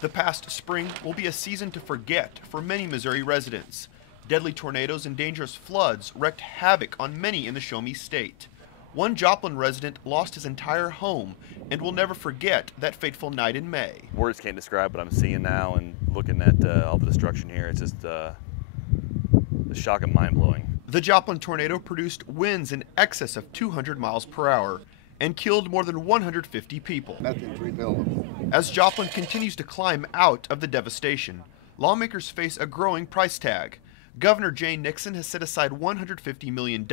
The past spring will be a season to forget for many Missouri residents. Deadly tornadoes and dangerous floods wreaked havoc on many in the Show Me state. One Joplin resident lost his entire home and will never forget that fateful night in May. Words can't describe what I'm seeing now and looking at all the destruction here. It's just the shock and mind-blowing. The Joplin tornado produced winds in excess of 200 miles per hour and killed more than 150 people. Nothing's rebuildable. As Joplin continues to climb out of the devastation, lawmakers face a growing price tag. Governor Jay Nixon has set aside $150 million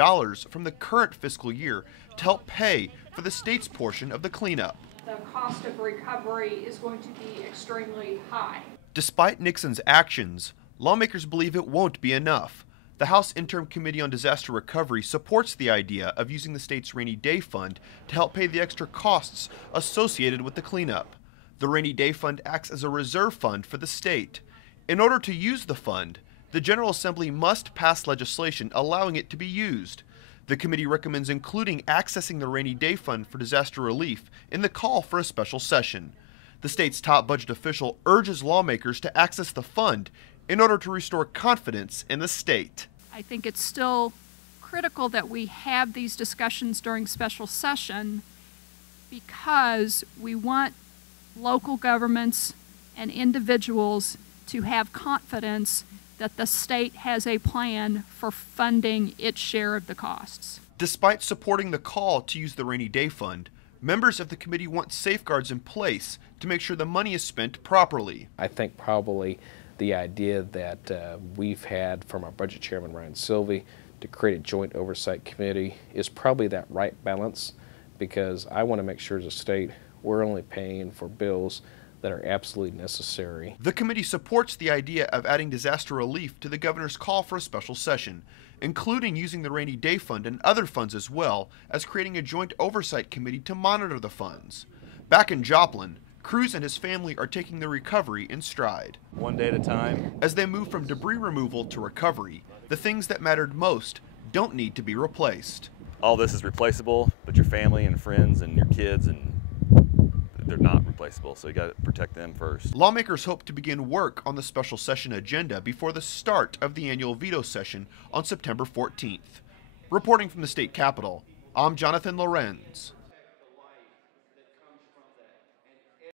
from the current fiscal year to help pay for the state's portion of the cleanup. The cost of recovery is going to be extremely high. Despite Nixon's actions, lawmakers believe it won't be enough. The House Interim Committee on Disaster Recovery supports the idea of using the state's rainy day fund to help pay the extra costs associated with the cleanup. The rainy day fund acts as a reserve fund for the state. In order to use the fund, the General Assembly must pass legislation allowing it to be used. The committee recommends including accessing the rainy day fund for disaster relief in the call for a special session. The state's top budget official urges lawmakers to access the fund in order to restore confidence in the state. I think it's still critical that we have these discussions during special session because we want local governments and individuals to have confidence that the state has a plan for funding its share of the costs. Despite supporting the call to use the rainy day fund, members of the committee want safeguards in place to make sure the money is spent properly. I think probably the idea that we've had from our budget chairman, Ryan Silvey, to create a joint oversight committee is probably that right balance, because I want to make sure as a state we're only paying for bills that are absolutely necessary. The committee supports the idea of adding disaster relief to the governor's call for a special session, including using the rainy day fund and other funds, as well as creating a joint oversight committee to monitor the funds. Back in Joplin, Cruz and his family are taking the recovery in stride. One day at a time. As they move from debris removal to recovery, the things that mattered most don't need to be replaced. All this is replaceable, but your family and friends and your kids, and they're not replaceable, so you got to protect them first. Lawmakers hope to begin work on the special session agenda before the start of the annual veto session on September 14th. Reporting from the state capitol, I'm Jonathan Lorenz.